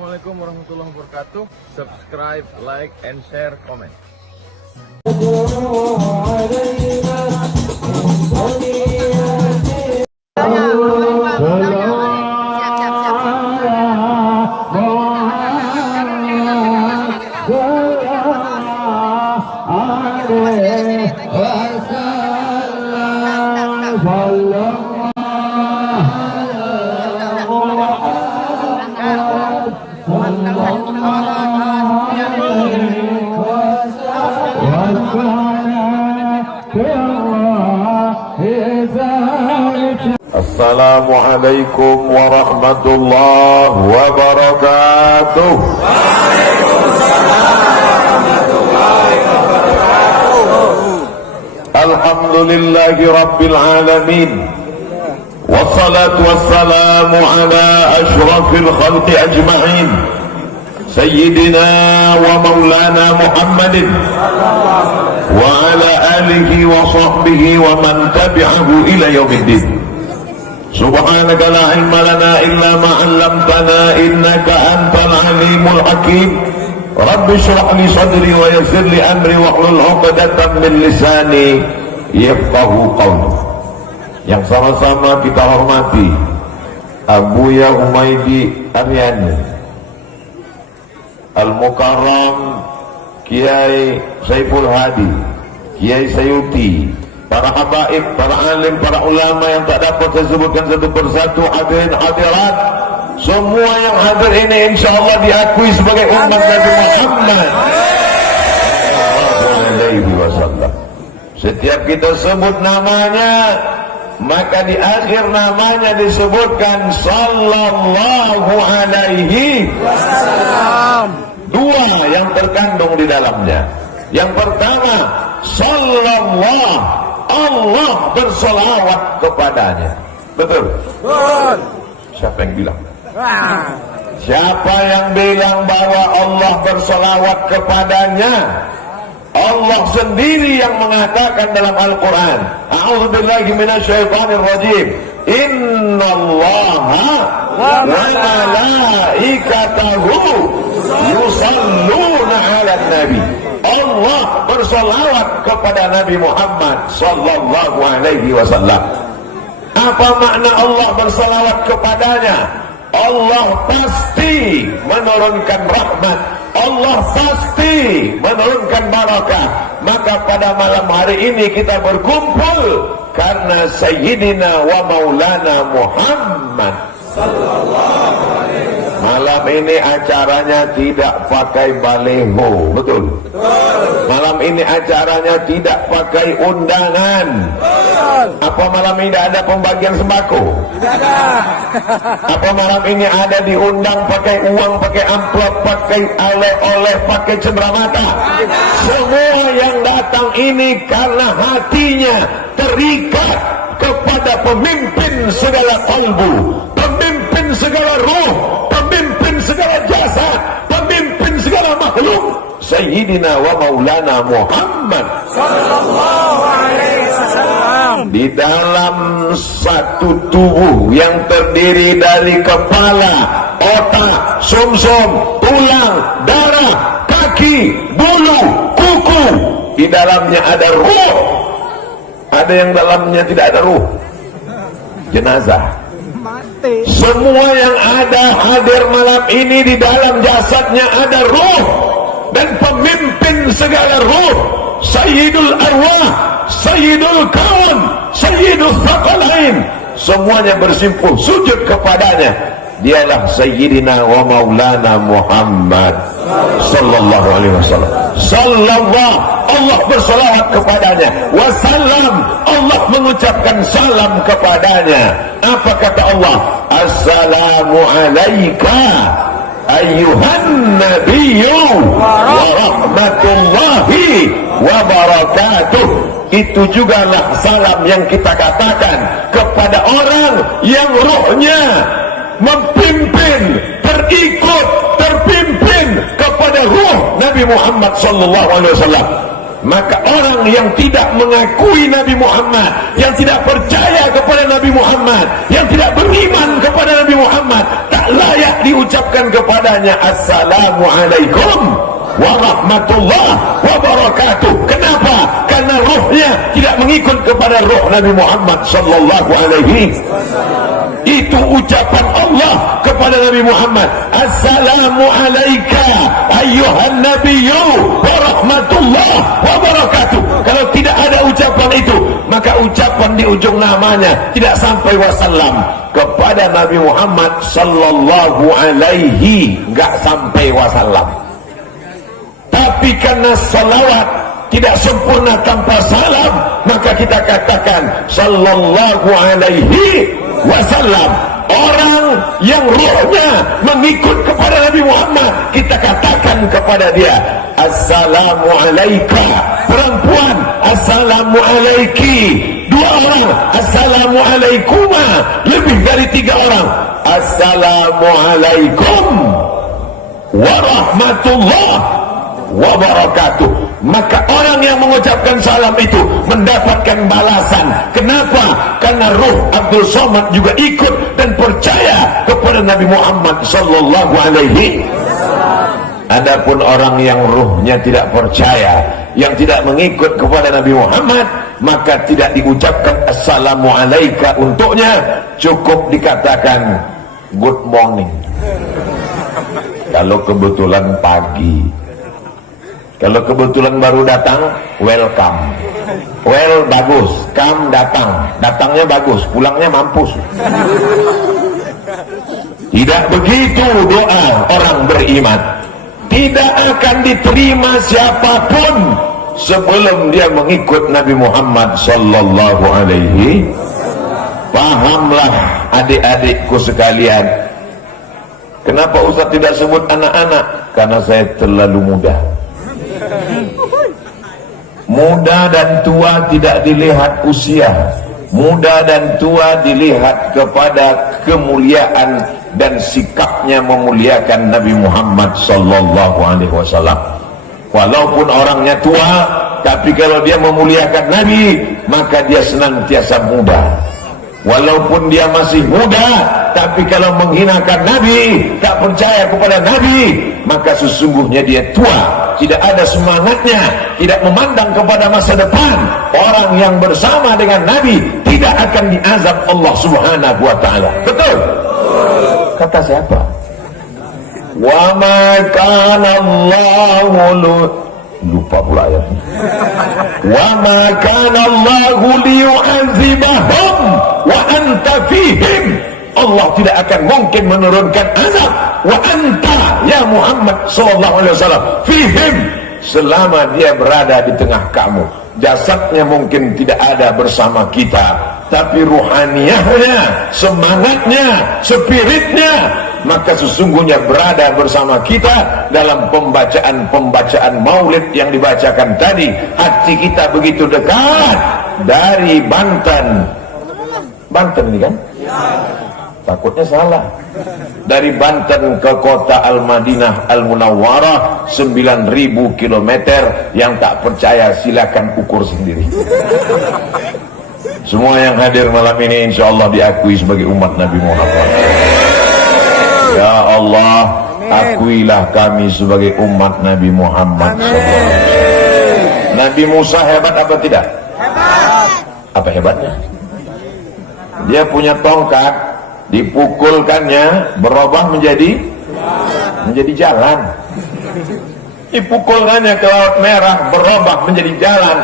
Assalamualaikum warahmatullahi wabarakatuh. Subscribe, like, and share, comment. Assalamualaikum warahmatullahi wabarakatuh. Alhamdulillahi rabbil alamin. Wassalatu wassalamu ala ashrafil khalqi ajma'in, Sayyidina wa maulana Muhammadin wa ala alihi wa sahbihi wa man tabi'ahu ila yaumiddin. Subhanaka la ilma lana illa ma 'allamtana innaka antal alimul hakim. Rabbi shrah li sadri wa yassir li amri wahlul 'uqdatam min lisani yafqahu qawli. Yang sama-sama kita hormati Abuya Umaidi Aryani, Al-Mukarram Kiai Saiful Hadi, Kiai Sayuti, para habaib, para alim, para ulama yang tak dapat saya sebutkan satu persatu, hadirin hadirat, semua yang hadir ini insyaallah diakui sebagai umat Nabi Muhammad sallallahu alaihi wasallam. Setiap kita sebut namanya, maka di akhir namanya disebutkan sallallahu alaihi wasallam. Dua yang terkandung di dalamnya. Yang pertama, sallallahu, Allah bersolawat kepadanya. Betul? Betul. Siapa yang bilang? Siapa yang bilang bahwa Allah bersolawat kepadanya? Allah sendiri yang mengatakan dalam Al-Quran, a'udzubillahi minasyaitonir rajim, innallaha wa malaikatahu yusalluna 'alan nabi. Allah bersolawat kepada Nabi Muhammad sallallahu alaihi wasallam. Apa makna Allah bersolawat kepadanya? Allah pasti menurunkan rahmat, Allah pasti menurunkan barakah. Maka pada malam hari ini kita berkumpul karena Sayyidina wa Maulana Muhammad sallallahu alaihi wasallam. Malam ini acaranya tidak pakai baleho, betul? Malam ini acaranya tidak pakai undangan. Apa malam ini ada pembagian sembako? Tidak ada. Apa malam ini ada diundang pakai uang, pakai amplop, pakai oleh-oleh, pakai cenderamata? Semua yang datang ini karena hatinya terikat kepada pemimpin segala kalbu, pemimpin segala ruh, pemimpin segala jasad, pemimpin segala makhluk, Sayyidina wa Maulana Muhammad sallallahu alaihi wasallam. Di dalam satu tubuh yang terdiri dari kepala, otak, sumsum, tulang, darah, kaki, bulu, kuku, di dalamnya ada ruh. Ada yang dalamnya tidak ada ruh, jenazah. Semua yang ada hadir malam ini di dalam jasadnya ada ruh, dan pemimpin segala ruh, Sayyidul Arwah, Sayyidul Kaun, Sayyidul Thaqalain, semuanya bersimpuh sujud kepadanya. Dialah Sayyidina wa Maulana Muhammad sallallahu alaihi wasallam. Sallallahu, Allah bersalawat kepadanya. Wassalam, Allah mengucapkan salam kepadanya. Apa kata Allah? Assalamu alayka ayyuhan nabiyyu wa rahmatullahi wa barakatuh. Itu jugalah salam yang kita katakan kepada orang yang ruhnya memimpin, terikut, terpimpin kepada ruh Nabi Muhammad sallallahu alaihi wasallam. Maka orang yang tidak mengakui Nabi Muhammad, yang tidak percaya kepada Nabi Muhammad, yang tidak beriman kepada Nabi Muhammad, tak layak diucapkan kepadanya Assalamualaikum warahmatullahi wabarakatuh. Kenapa? Karena ruhnya tidak mengikut kepada ruh Nabi Muhammad sallallahu alaihi wasallam. Itu ucapan Allah kepada Nabi Muhammad, Assalamu alayka ayyuhan nabiyyu wa rahmatullah wa barakatuh. Kalau tidak ada ucapan itu, maka ucapan di ujung namanya tidak sampai wasallam. Kepada Nabi Muhammad sallallahu alaihi, enggak sampai wasallam. Tapi karena salawat tidak sempurna tanpa salam, maka kita katakan sallallahu alaihi wasallam. Orang yang ruhnya mengikut kepada Nabi Muhammad, kita katakan kepada dia Assalamu alaika. Perempuan, Assalamu alaiki. Dua orang, Assalamu alaikuma. Lebih dari 3 orang, Assalamu alaikum warahmatullahi wabarakatuh. Maka orang yang mengucapkan salam itu mendapatkan balasan. Kenapa? Karena ruh Abdul Somad juga ikut dan percaya kepada Nabi Muhammad sallallahu alaihi wasallam. Adapun orang yang ruhnya tidak percaya, yang tidak mengikut kepada Nabi Muhammad, maka tidak diucapkan Assalamu alaika untuknya, cukup dikatakan good morning kalau kebetulan pagi. Kalau kebetulan baru datang, welcome. Well, bagus. Come, datang. Datangnya bagus, pulangnya mampus. Tidak begitu doa orang beriman. Tidak akan diterima siapapun sebelum dia mengikut Nabi Muhammad sallallahu alaihi. Pahamlah adik-adikku sekalian. Kenapa Ustaz tidak sebut anak-anak? Karena saya terlalu muda. Muda dan tua tidak dilihat usia. Muda dan tua dilihat kepada kemuliaan dan sikapnya memuliakan Nabi Muhammad sallallahu alaihi wasallam. Walaupun orangnya tua, tapi kalau dia memuliakan Nabi, maka dia senantiasa muda. Walaupun dia masih muda, tapi kalau menghinakan Nabi, tak percaya kepada Nabi, maka sesungguhnya dia tua. Tidak ada semangatnya, tidak memandang kepada masa depan. Orang yang bersama dengan Nabi tidak akan diazab Allah subhanahu wa ta'ala. Betul? Kata siapa? Wa ma kana Allahu, lupa pula ayatnya. Wa ma kana Allahu liyu'adzibahum wa anta fihim. Allah tidak akan mungkin menurunkan azab wa anta ya Muhammad sallallahu alaihi wasallam fihim, selama dia berada di tengah kamu. Jasadnya mungkin tidak ada bersama kita, tapi ruhaniyahnya, semangatnya, spiritnya, maka sesungguhnya berada bersama kita dalam pembacaan maulid yang dibacakan tadi. Hati kita begitu dekat dari Banten ini kan? Takutnya salah. Dari Banten ke kota Al-Madinah Al-Munawwarah 9.000 km. Yang tak percaya silakan ukur sendiri. Semua yang hadir malam ini insyaallah diakui sebagai umat Nabi Muhammad. Ya Allah, akuilah kami sebagai umat Nabi Muhammad SAW. Nabi Musa hebat apa tidak? Hebat. Apa hebatnya? Dia punya tongkat, dipukulkannya berubah menjadi jalan. Dipukulkannya ke Laut Merah, berubah menjadi jalan,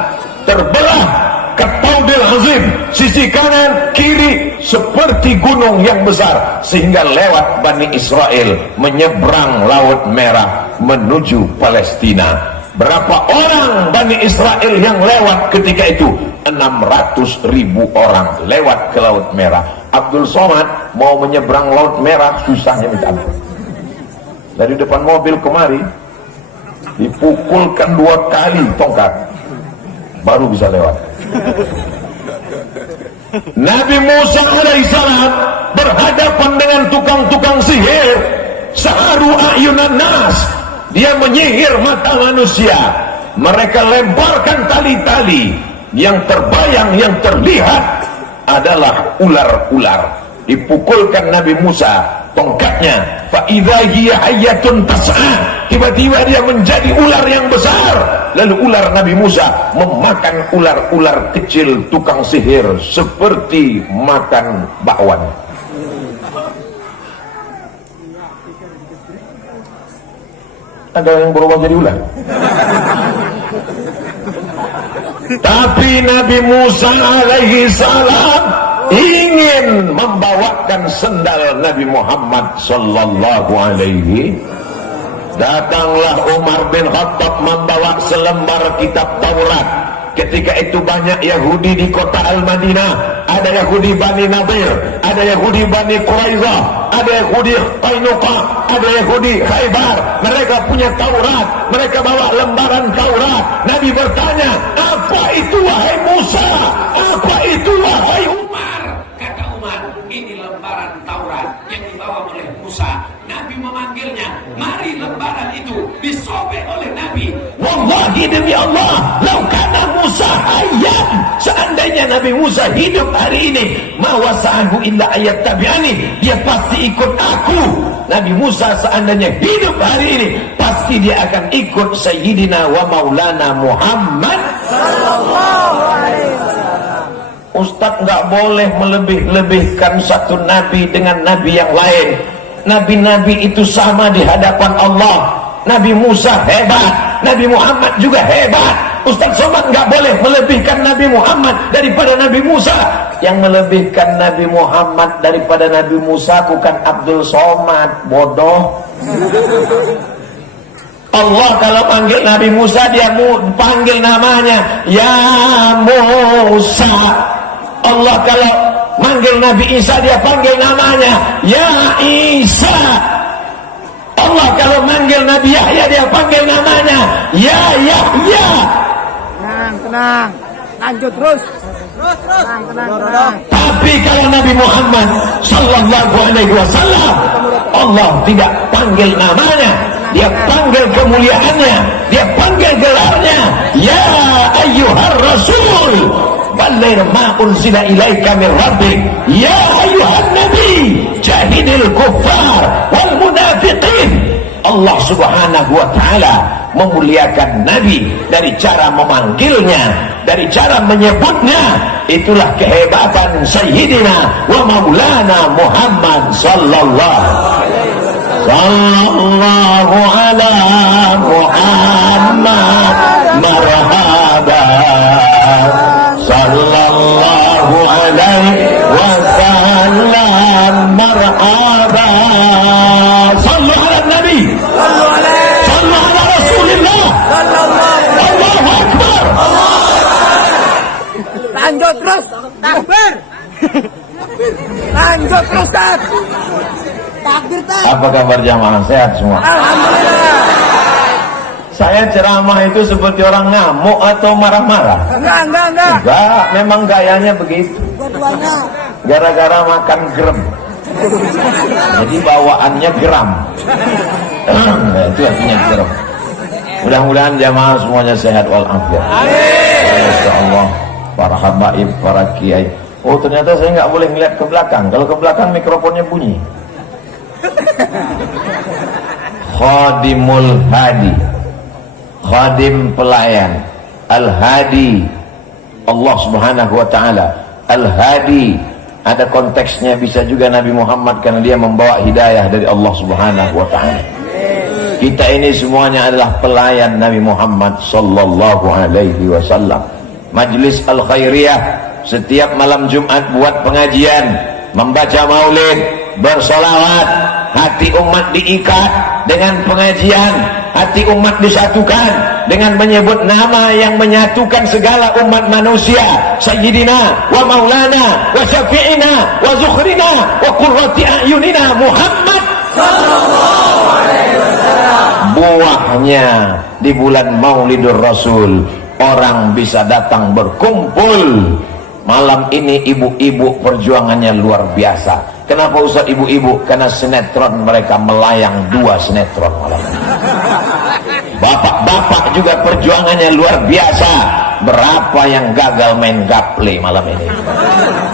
terbelah ke Taudil Azim, sisi kanan kiri seperti gunung yang besar, sehingga lewat Bani Israel menyeberang Laut Merah menuju Palestina. Berapa orang Bani Israel yang lewat ketika itu? 600.000 orang lewat ke Laut Merah. Abdul Somad mau menyeberang Laut Merah susahnya minta ampun. Dari depan mobil kemari dipukulkan 2 kali tongkat baru bisa lewat. Nabi Musa alaihissalam berhadapan dengan tukang-tukang sihir. Saharu ayunan nas, dia menyihir mata manusia. mereka lemparkan tali-tali. Yang terbayang, yang terlihat adalah ular-ular. Dipukulkan Nabi Musa tongkatnya, fa idza hiya hayyatun tas'a, tiba-tiba dia menjadi ular yang besar. Lalu ular Nabi Musa memakan ular-ular kecil tukang sihir seperti makan bakwan. Ada yang berubah jadi ular. Tapi Nabi Musa alaihi salam ingin membawakan sendal Nabi Muhammad sallallahu alaihi. Datanglah Umar bin Khattab membawa selembar kitab Taurat. Ketika itu banyak Yahudi di kota Al-Madinah. Ada Yahudi Bani Nadir, ada Yahudi Bani Quraizah, ada Yahudi Qainuqa, ada Yahudi Khaybar. Mereka punya Taurat, mereka bawa lembaran Taurat. Nabi bertanya, apa itu wahai Musa? Apa itu wahai Umar? Kata Umar, ini lembaran Taurat yang dibawa oleh Musa. Nabi memanggilnya, mari lembaran itu disobek oleh Nabi. Wallahi demi Allah, lau kana Musa hayyan, seandainya Nabi Musa hidup hari ini, ma wasa'ahu illa ayat tabi'ani, dia pasti ikut aku. Nabi Musa seandainya hidup hari ini, pasti dia akan ikut Sayyidina wa Maulana Muhammad sallallahu alaihi wasallam. Ustadz nggak boleh melebih-lebihkan satu nabi dengan nabi yang lain. Nabi-nabi itu sama di hadapan Allah. Nabi Musa hebat, Nabi Muhammad juga hebat. Ustaz Somad nggak boleh melebihkan Nabi Muhammad daripada Nabi Musa. Yang melebihkan Nabi Muhammad daripada Nabi Musa bukan Abdul Somad, bodoh. Allah kalau panggil Nabi Musa, dia panggil namanya ya Musa. Allah kalau manggil Nabi Isa, dia panggil namanya ya Isa. Allah kalau manggil Nabi Yahya, dia panggil namanya ya Yahya. Tenang, lanjut terus. Tenang. Tapi kalau Nabi Muhammad sallallahu alaihi wasallam, Allah tidak panggil namanya, dia panggil kemuliaannya, dia panggil gelarnya, ya ayyuhar rasul balligh ma unzila ilaika min rabbik, ya ayyuhan nabi jahidil kuffar wal munafiqin. Allah subhanahu wa ta'ala memuliakan Nabi dari cara memanggilnya, dari cara menyebutnya. Itulah kehebatan Sayyidina wa Maulana Muhammad sallallahu ala Muhammad marhaba sallallahu alaihi wasallam marhaba. Sallu ala Nabi, sallu ala Rasulillah, Allahu Akbar. Lanjut terus. Takbir. Lanjut terus, Tat. Takbir, Tat. Apa kabar jamaah? Sehat semua? Alhamdulillah. Saya ceramah itu seperti orang ngamuk atau marah-marah? Enggak. Enggak, memang gayanya begitu. Dua-duanya. Gara-gara makan gerem. Jadi bawaannya geram. Itu artinya gerem. Mudah-mudahan jamaah semuanya sehat walafiat. Masya Allah, para habaib, para kiai. Oh, ternyata saya nggak boleh ngeliat ke belakang. Kalau ke belakang mikrofonnya bunyi. Khadimul Hadi, khadim pelayan, Al-Hadi, Allah subhanahu wa ta'ala. Al-Hadi ada konteksnya, bisa juga Nabi Muhammad karena dia membawa hidayah dari Allah subhanahu wa ta'ala. Kita ini semuanya adalah pelayan Nabi Muhammad sallallahu alaihi wasallam. Majlis Al-Khairiyah setiap malam Jumat buat pengajian, membaca maulid, bersolawat. Hati umat diikat dengan pengajian, hati umat disatukan dengan menyebut nama yang menyatukan segala umat manusia, Sayyidina wa Maulana wa Syafi'ina wa Zukhrina wa Qurrati A'yunina Muhammad sallallahu alaihi wasallam. Buahnya di bulan Maulidur Rasul, orang bisa datang berkumpul. Malam ini ibu-ibu perjuangannya luar biasa. Kenapa Ustaz ibu-ibu? Karena sinetron mereka melayang 2 sinetron malam ini. Bapak-bapak juga perjuangannya luar biasa. Berapa yang gagal main gaple malam ini?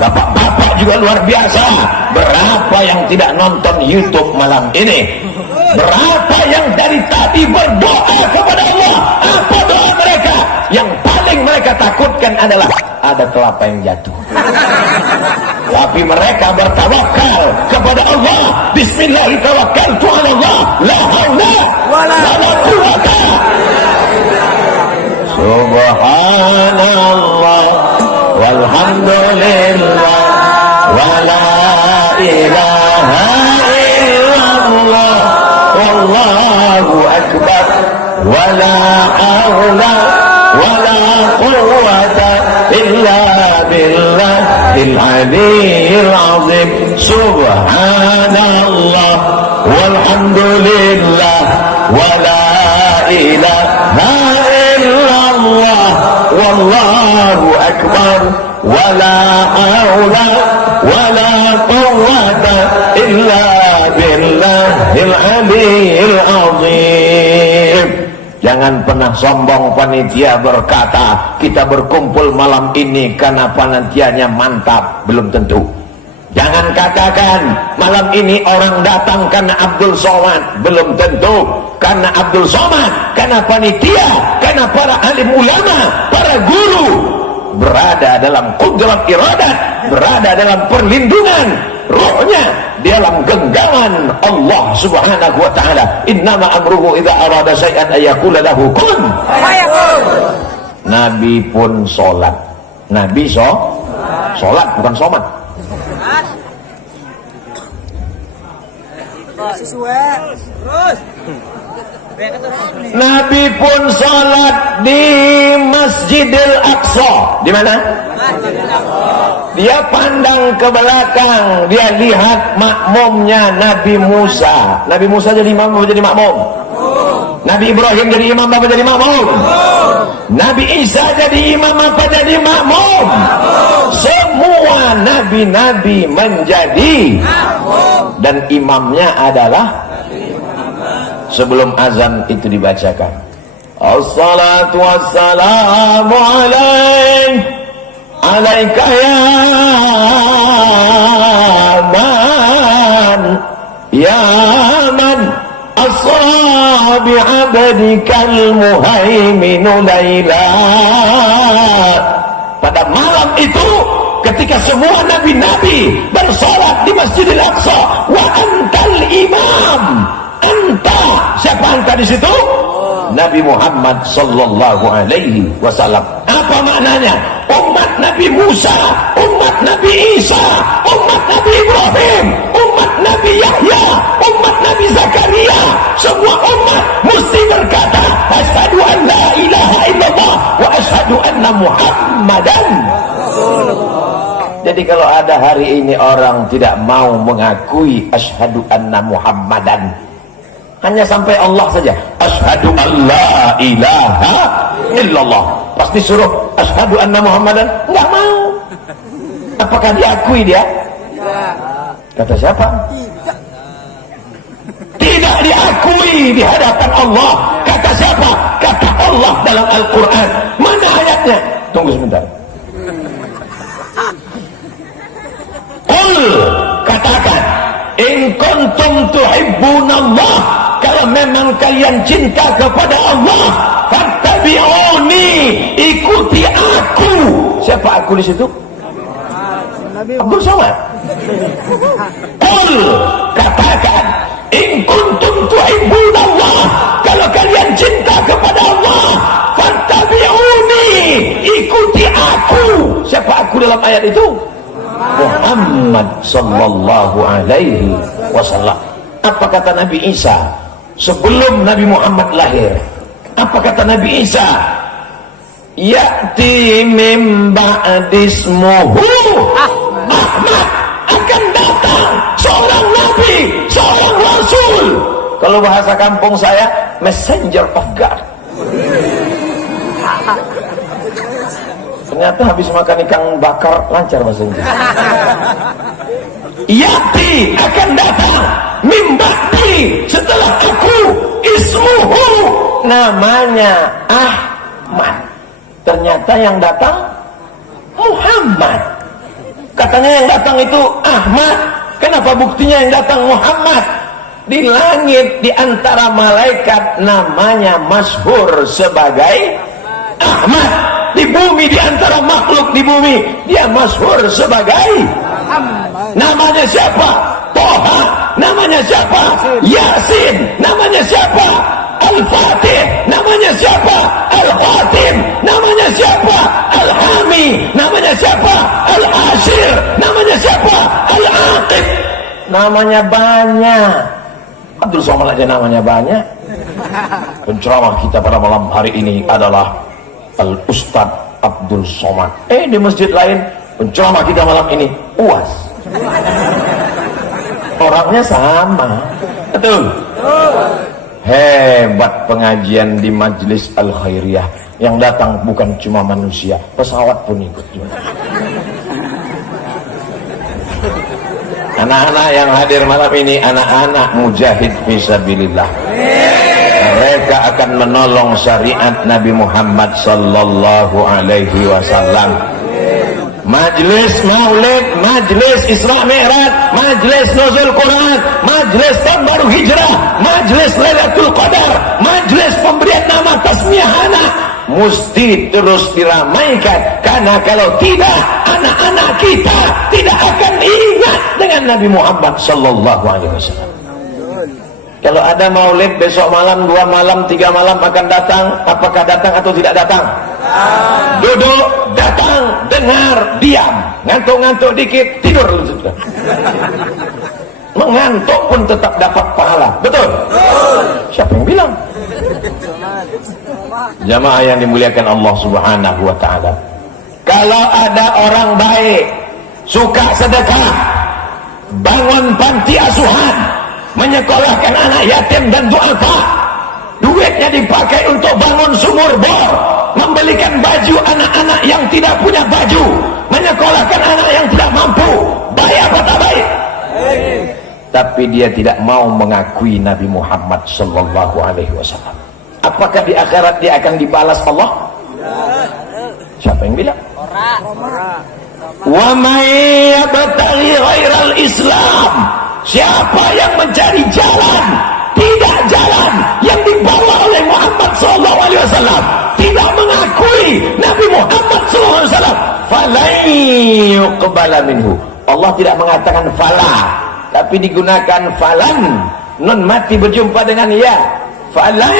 Bapak-bapak juga luar biasa. Berapa yang tidak nonton YouTube malam ini? Berapa yang dari tadi berdoa kepada Allah? Apa doa mereka? Yang paling mereka takutkan adalah ada kelapa yang jatuh. Tapi mereka bertawakal kepada Allah. Bismillahirrahmanirrahim. La haula wala quwwata. Subhanallah walhamdulillah wala ilaha illallah wallahu akbar wala haula wala quwwata illa billahil aliyyil azim. Subhanallah walhamdulillah wala ilaha illallah wallahu akbar wala haula wala quwwata illa billahil aliyyil azim. Jangan pernah sombong panitia berkata kita berkumpul malam ini karena panitianya mantap, belum tentu. Jangan katakan malam ini orang datang karena Abdul Somad, belum tentu. Karena Abdul Somad, karena panitia, karena para alim ulama, para guru berada dalam qudrat iradat, berada dalam perlindungan rohnya, dalam genggaman Allah subhanahu wa ta'ala. Innama amruhu idza arada syai'an ayyaqula lahu kun fayakun. Nabi pun sholat. Nabi sholat bukan somat. Nabi pun sholat di Masjidil Aqsa. Di mana? Dia pandang ke belakang, dia lihat makmumnya Nabi Musa. Nabi Musa jadi imam apa jadi makmum? Nabi Ibrahim jadi imam apa jadi makmum? Nabi Isa jadi imam apa jadi makmum? Semua nabi-nabi menjadi makmum. Dan imamnya adalah sebelum azan itu dibacakan, Assalatu wassalamu alaika ya man asra bi abdikal muhaiminu laila. Pada malam itu ketika semua nabi-nabi bersolat di Masjidil Aqsa, wa antal imam, anta, siapa anta di situ? Nabi Muhammad sallallahu alaihi wasallam. Apa maknanya? Umat Nabi Musa, umat Nabi Isa, umat Nabi Ibrahim, umat Nabi Yahya, umat Nabi Zakaria, semua umat mesti berkata asyhadu an la ilaha illallah wa asyhadu anna Muhammadan. Jadi kalau ada hari ini orang tidak mau mengakui asyhadu anna Muhammadan, hanya sampai Allah saja, asyhadu an la ilaha illallah, pasti suruh asyhadu anna Muhammadan, enggak mau. Apakah diakui dia? Kata siapa? Tidak diakui di hadapan Allah. Kata siapa? Kata Allah dalam Al-Quran. Mana ayatnya? Tunggu sebentar. Qul, katakan, in kuntum tuhibbunallah, kalau memang kalian cinta kepada Allah, fattabi'uni, ikuti aku. Siapa aku di situ? Abdul Somad. Qul, katakan, in kuntum tuhibbunallah, kalau kalian cinta kepada Allah, fattabi'uni, ikuti aku. Siapa aku dalam ayat itu? Muhammad sallallahu alaihi wasallam. Apa kata Nabi Isa sebelum Nabi Muhammad lahir? Apa kata Nabi Isa? Ya'ti mim ba'dismuhu Ahmad, akan datang seorang nabi, seorang rasul. Kalau bahasa kampung saya, messenger of God. Ternyata habis makan ikan bakar lancar bahasa Inggris. Yati, akan datang, mimbati, setelah aku, ismuhu, namanya Ahmad. Ternyata yang datang Muhammad. Katanya yang datang itu Ahmad. Kenapa buktinya yang datang Muhammad? Di langit di antara malaikat namanya masyhur sebagai Ahmad. Di bumi di antara makhluk di bumi dia masyhur sebagai namanya siapa? Toha. Namanya siapa? Yasin. Namanya siapa? Al-Fatih. Namanya siapa? Al-Khatim. Namanya siapa? Al-Hami. Namanya siapa? Al-Ashir. Namanya siapa? Al-Aqib. Namanya banyak. Abdul Somad aja namanya banyak. Penceramah kita pada malam hari ini adalah Al-Ustadz Abdul Somad. Di masjid lain penceramah kita malam ini UAS. Orangnya sama. Betul? Hebat pengajian di Majelis Al-Khairiyah. Yang datang bukan cuma manusia, pesawat pun ikut juga. Anak-anak yang hadir malam ini anak-anak mujahid fisabilillah. Mereka akan menolong syariat Nabi Muhammad sallallahu alaihi wasallam. Majlis Maulid, Majlis Isra Mi'raj, Majlis Nuzul Quran, Majlis Tahun Baru Hijrah, Majlis Lailatul Qadar, Majlis pemberian nama tasmiyah anak mesti terus diramaikan, karena kalau tidak anak-anak kita tidak akan ingat dengan Nabi Muhammad sallallahu alaihi wasallam. Kalau ada maulid besok malam, 2 malam, 3 malam akan datang, apakah datang atau tidak datang? Duduk, datang, dengar, diam, ngantuk-ngantuk dikit, tidur. Mengantuk pun tetap dapat pahala. Betul? Siapa yang bilang? Jamaah yang dimuliakan Allah Subhanahu wa ta'ala, kalau ada orang baik suka sedekah, bangun panti asuhan, menyekolahkan anak yatim dan duafa, duitnya dipakai untuk bangun sumur bor, membelikan baju anak-anak yang tidak punya baju, menyekolahkan anak yang tidak mampu, baik apa tak baik? Tapi dia tidak mau mengakui Nabi Muhammad sallallahu alaihi wasallam. Apakah di akhirat dia akan dibalas Allah? Siapa yang bilang? Wa may yabtaghi ghairal Islam, siapa yang mencari jalan tidak jalan yang dibawa oleh Muhammad sallallahu alaihi wasallam, tidak mengakui Nabi Muhammad sallallahu alaihi wasallam, falan yuqbala minhu. Allah tidak mengatakan fala, tapi digunakan falan, nun mati berjumpa dengan ya. Falan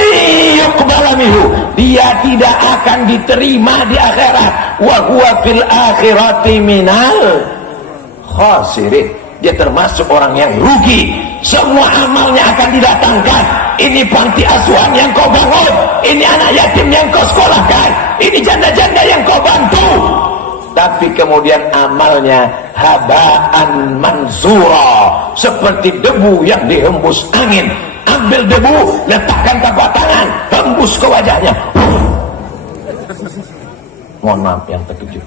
yuqbala minhu, dia tidak akan diterima di akhirat. Wa huwa fil akhirati minal khasirin, dia termasuk orang yang rugi. Semua amalnya akan didatangkan. Ini panti asuhan yang kau bangun, ini anak yatim yang kau sekolahkan, ini janda-janda yang kau bantu, tapi kemudian amalnya habaan mansura, seperti debu yang dihembus angin. Ambil debu, letakkan tapak tangan, hembus ke wajahnya. Mohon maaf yang terkejut.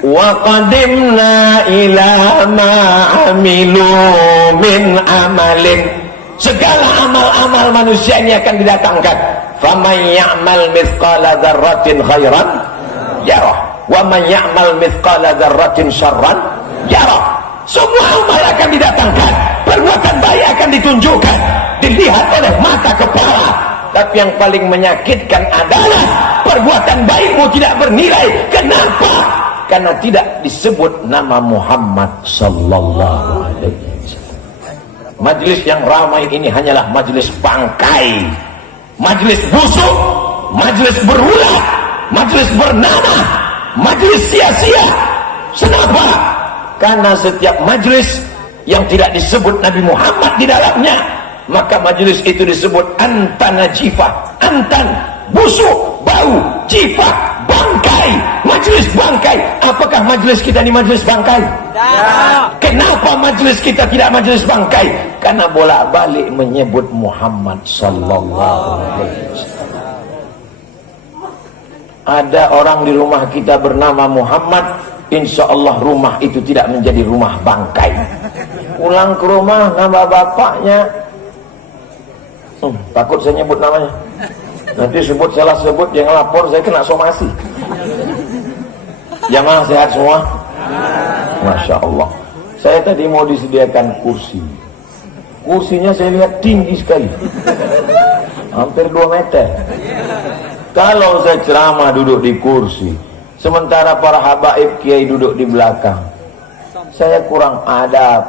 Wa qadimna ila ma amilu min amalin, segala amal-amal manusia ini akan didatangkan. Faman ya'mal mithqala dzarratin khairan yarah, wa man ya'mal mithqala dzarratin syarran yarah. Semua amal akan didatangkan, perbuatan baik akan ditunjukkan, dilihat oleh mata kepala. Tapi yang paling menyakitkan adalah perbuatan baikmu tidak bernilai. Kenapa? Karena tidak disebut nama Muhammad sallallahu alaihi wasallam. Majelis yang ramai ini hanyalah majelis bangkai, majelis busuk, majelis berulah, majelis bernanah, majelis sia-sia. Kenapa? Karena setiap majelis yang tidak disebut Nabi Muhammad di dalamnya, maka majelis itu disebut antan najifah. Antan busuk, bau, jifah, bangkai, majelis bangkai. Apakah majelis kita ini majelis bangkai? Tidak. Kenapa majelis kita tidak majelis bangkai? Karena bolak-balik menyebut Muhammad sallallahu alaihi wasallam. Ada orang di rumah kita bernama Muhammad, insya Allah rumah itu tidak menjadi rumah bangkai. pulang ke rumah nama bapaknya, takut saya nyebut namanya, nanti salah sebut yang lapor saya kena somasi. Jamaah sehat semua? Masya Allah. Saya tadi mau disediakan kursi, kursinya saya lihat tinggi sekali, hampir 2 meter. Kalau saya ceramah duduk di kursi, sementara para habaib kiai duduk di belakang, saya kurang adab.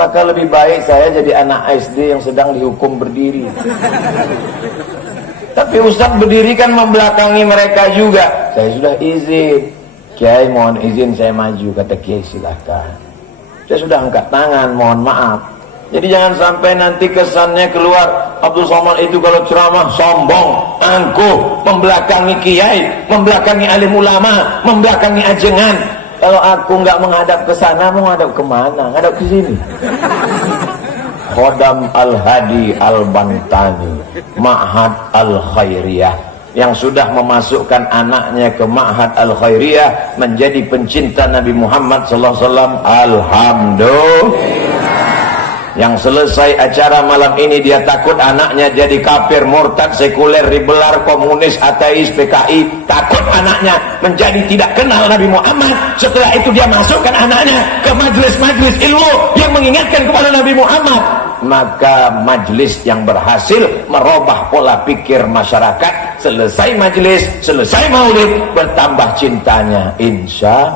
Maka lebih baik saya jadi anak SD yang sedang dihukum berdiri. Tapi Ustaz berdiri kan membelakangi mereka juga. Saya sudah izin, Kiai mohon izin saya maju. Kata Kiai silahkan. Saya sudah angkat tangan, mohon maaf. Jadi jangan sampai nanti kesannya keluar Abdul Somad itu kalau ceramah sombong, angkuh, membelakangi kiai, membelakangi alim ulama, membelakangi ajengan. Kalau aku nggak menghadap ke sana, mau menghadap kemana? Menghadap ke sini. Khodam Al-Hadi Al-Bantani, Ma'had Al-Khairiyah, yang sudah memasukkan anaknya ke Ma'had Al-Khairiyah menjadi pencinta Nabi Muhammad SAW. Alhamdulillah. Yang selesai acara malam ini dia takut anaknya jadi kafir, murtad, sekuler, ribelar, komunis, ateis, PKI. Takut anaknya menjadi tidak kenal Nabi Muhammad. Setelah itu dia masukkan anaknya ke majelis-majelis ilmu yang mengingatkan kepada Nabi Muhammad. Maka majelis yang berhasil merubah pola pikir masyarakat. Selesai majelis, selesai maulid, bertambah cintanya, insya